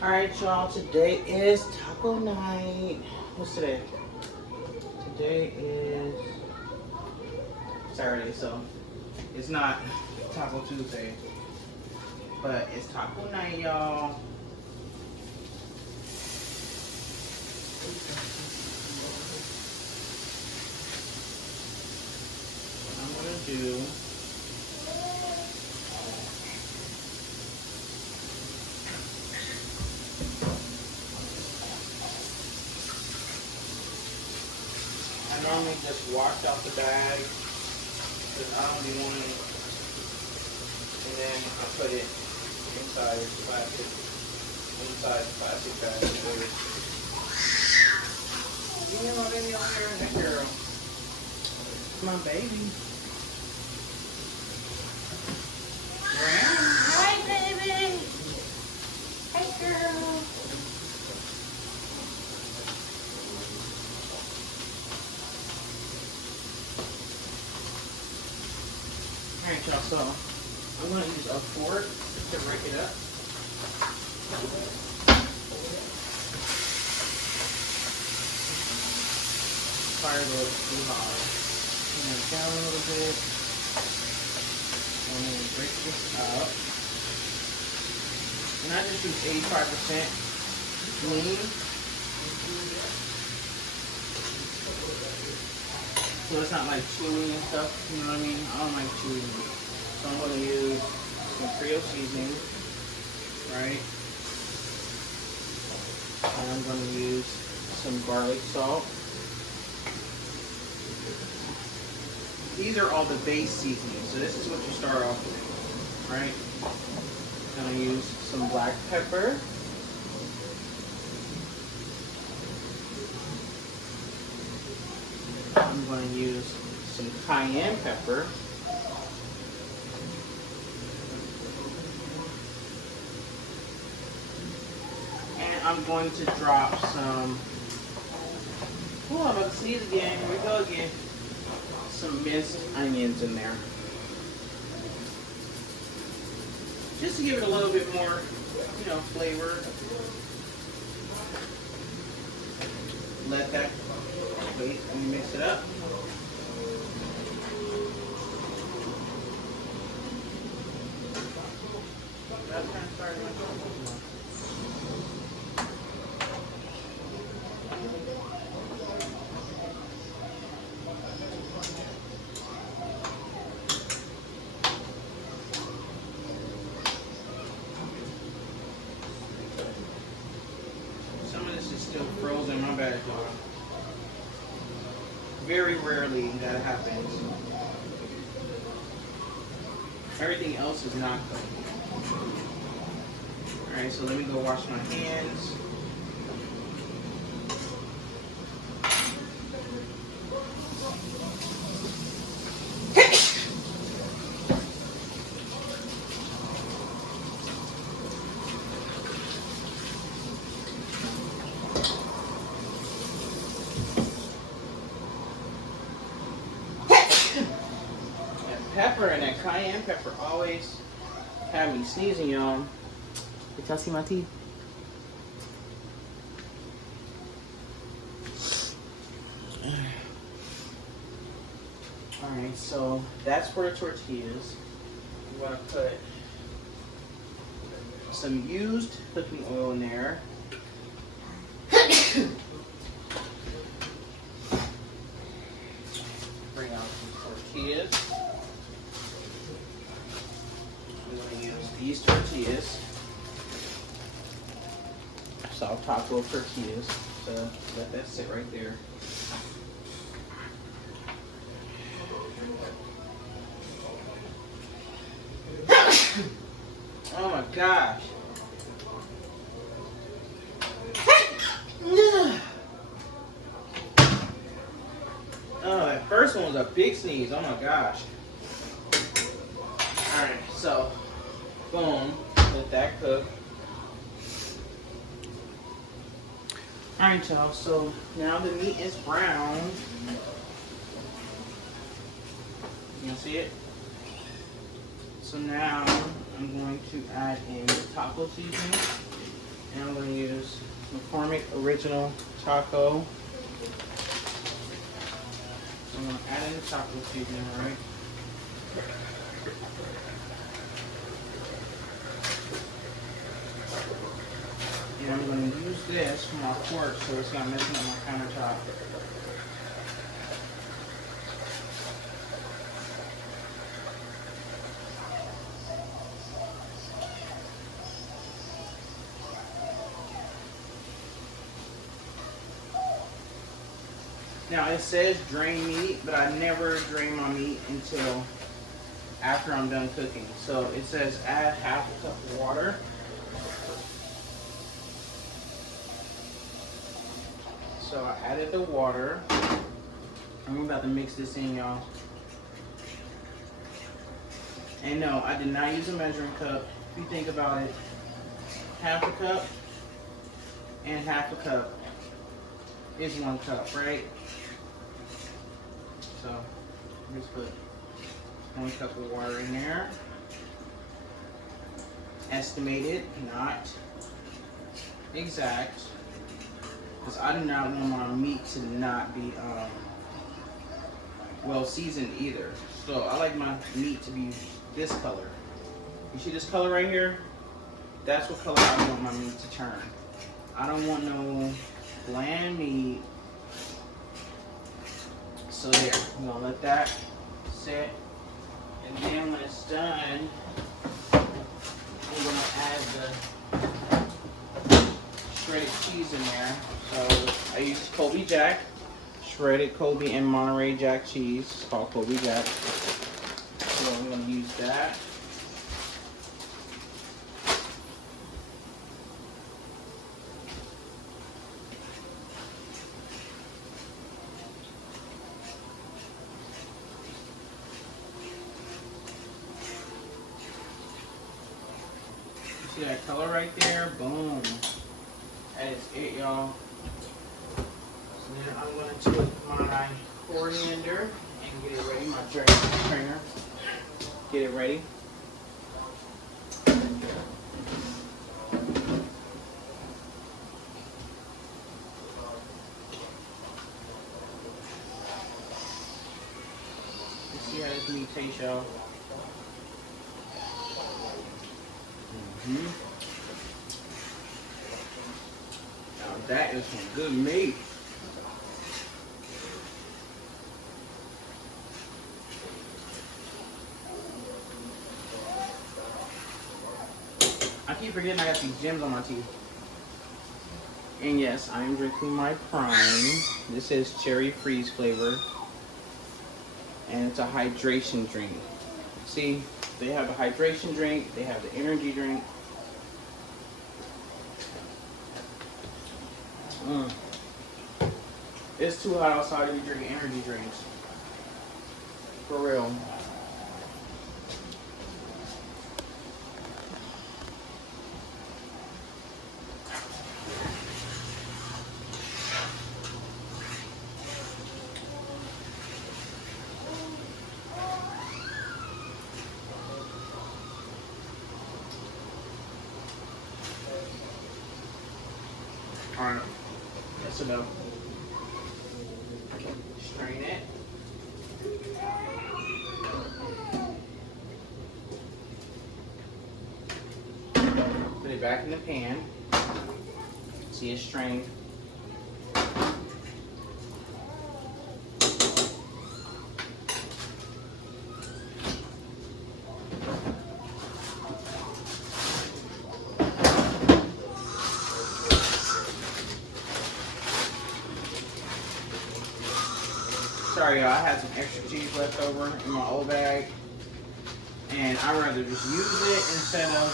All right, y'all. Today is taco night. What's today? Today is Saturday, so it's not Taco Tuesday, but it's taco night, y'all. What I'm gonna do. I normally just wash out the bag because I don't be wanting it, and then I put it inside the plastic bag. Yeah, my baby on there, that girl. My baby. Hi, baby. Hey, girl. Alright, y'all, so I'm going to use a fork to break it up. Fire goes too high. I'm going to down a little bit. And then break this up. And I just use 85% lean. So it's not like chewy and stuff, you know what I mean? I don't like chewy. So I'm going to use some Creole seasoning, right? And I'm going to use some garlic salt. These are all the base seasonings. So this is what you start off with, right? I'm going to use some black pepper. I'm going to use some cayenne pepper. And I'm going to drop some, oh, I'm about to sneeze again. Here we go again. Some minced onions in there. Just to give it a little bit more, flavor. Let that wait and mix it up. That's kind of starting to still frozen, my bad, y'all. Very rarely that happens. Everything else is not cooked. Alright, so let me go wash my hands. Pepper and that cayenne pepper always have me sneezing, y'all. Did y'all see my teeth? Alright, so that's for the tortillas. I'm going to put some used cooking oil in there. Bring out some tortillas. I'm going to use these tortillas. Soft taco tortillas. So let that sit right there. Oh my gosh. Oh, that first one was a big sneeze. Oh my gosh. Alright, so boom. Let that cook. Alright, y'all. So now the meat is brown. You see it? So now I'm going to add in the taco seasoning. And I'm going to use McCormick Original Taco. I'm going to add in the taco seasoning, right? And I'm going to use this for my pork so it's not messing up my countertop. Now it says drain meat, but I never drain my meat until after I'm done cooking. So it says add half a cup of water. So I added the water. I'm about to mix this in, y'all. And no, I did not use a measuring cup. If you think about it, half a cup and half a cup is 1 cup, right? So just put 1 cup of water in there. Estimated, not exact, because I do not want my meat to not be well seasoned either. So I like my meat to be this color. You see this color right here? That's what color I want my meat to turn. I don't want no bland meat. So there, I'm gonna let that sit. And then when it's done, I'm gonna add the shredded cheese in there. So I use Colby Jack, shredded Colby and Monterey Jack cheese. It's called Colby Jack. So I'm gonna use that. See that color right there? Boom. That is it, y'all. So then I'm going to take my coriander and get it ready. My strainer. Get it ready. Let's see how this meat tastes, y'all. Now that is some good meat. I keep forgetting I got these gems on my teeth. And yes, I am drinking my Prime. This is cherry freeze flavor. And it's a hydration drink. See, they have a hydration drink, they have the energy drink. It's too hot outside to be drinking energy drinks. For real. Alright, that's enough. Strain it. Put it back in the pan. See it strained. Sorry, y'all, I had some extra cheese left over in my old bag, and I'd rather just use it instead of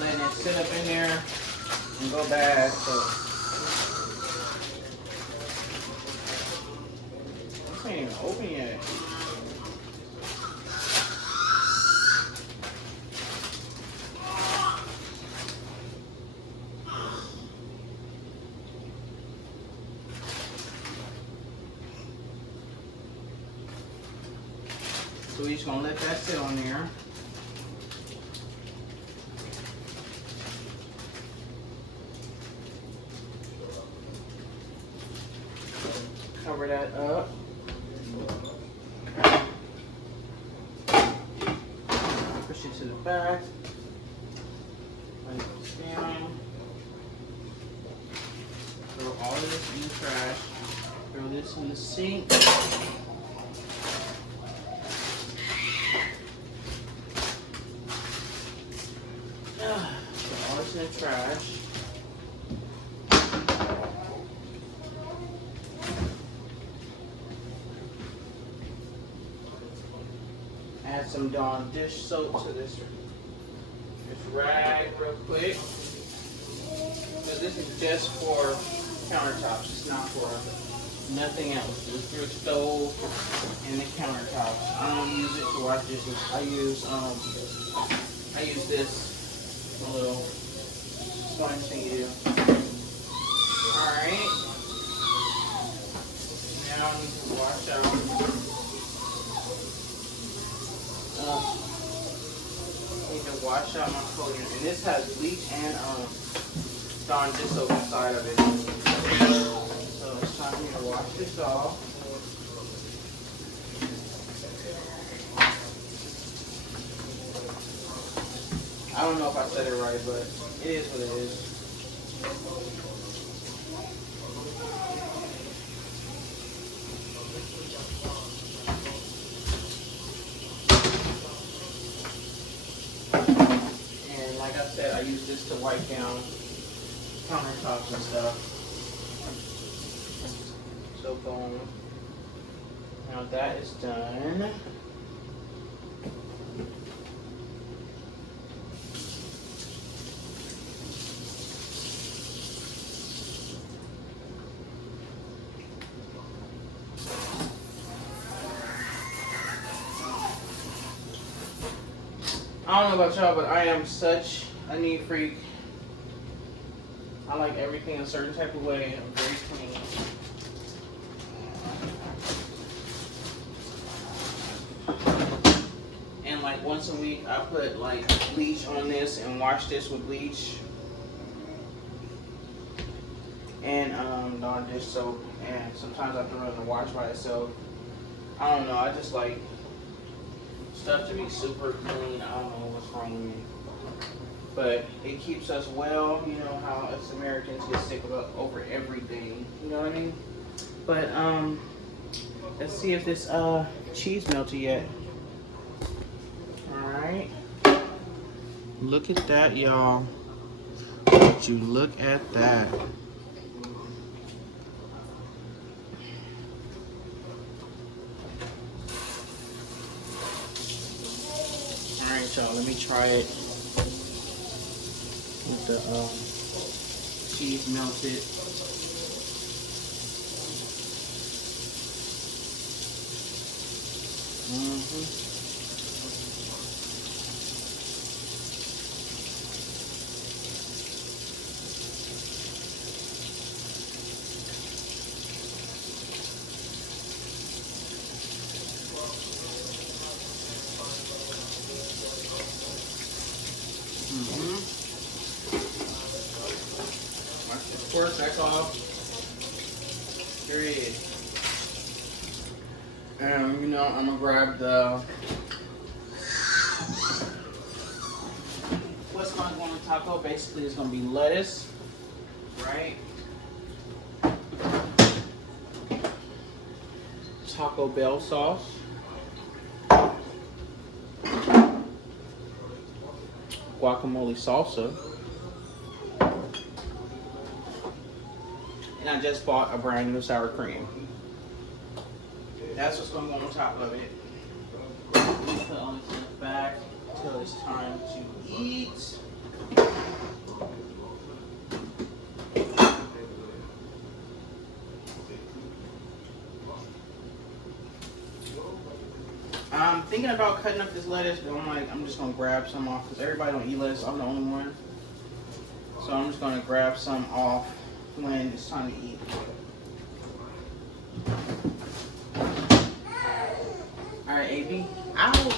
letting it sit up in there and go bad. So this ain't even open yet. So we're just gonna let that sit on there. cover that up. Push it to the back. Let it go down. Throw all of this in the trash. Throw this in the sink. Put all this in the trash. Add some Dawn dish soap to this rag real quick. So this is just for countertops. It's not for nothing else. It's for the stove and the countertops. I don't use it to wash dishes. I use this little sponge thingy. Alright. Now I need to wash out. I need to wash out my coating. And this has bleach and Dawn dish soap inside of it. So it's time for me to wash this off. I don't know if I said it right, but it is what it is. And like I said, I use this to wipe down countertops and stuff. So boom. Now that is done. I don't know about y'all, but I am such a neat freak. I like everything a certain type of way. I'm very clean. And like once a week, I put like bleach on this and wash this with bleach. And Dawn dish soap. And sometimes I throw it in the wash by itself. I don't know. I just like stuff to be super clean. I don't know what's wrong with me. But it keeps us well. You know how us Americans get sick over everything. You know what I mean? But let's see if this cheese melted yet. Alright. Look at that, y'all. Would you look at that? Alright, y'all, let me try it with the cheese melted. Wash this pork back off. Period. And you know, I'm gonna grab the what's gonna go on the taco. Basically, it's gonna be lettuce, right? Taco Bell sauce. Guacamole salsa. And I just bought a brand new sour cream. That's what's going to go on top of it. Put all this in the back until it's time to eat. I'm thinking about cutting up this lettuce, but I'm just gonna grab some off because everybody don't eat lettuce. I'm the only one, so I'm just gonna grab some off when it's time to eat. All right, AB. Ow.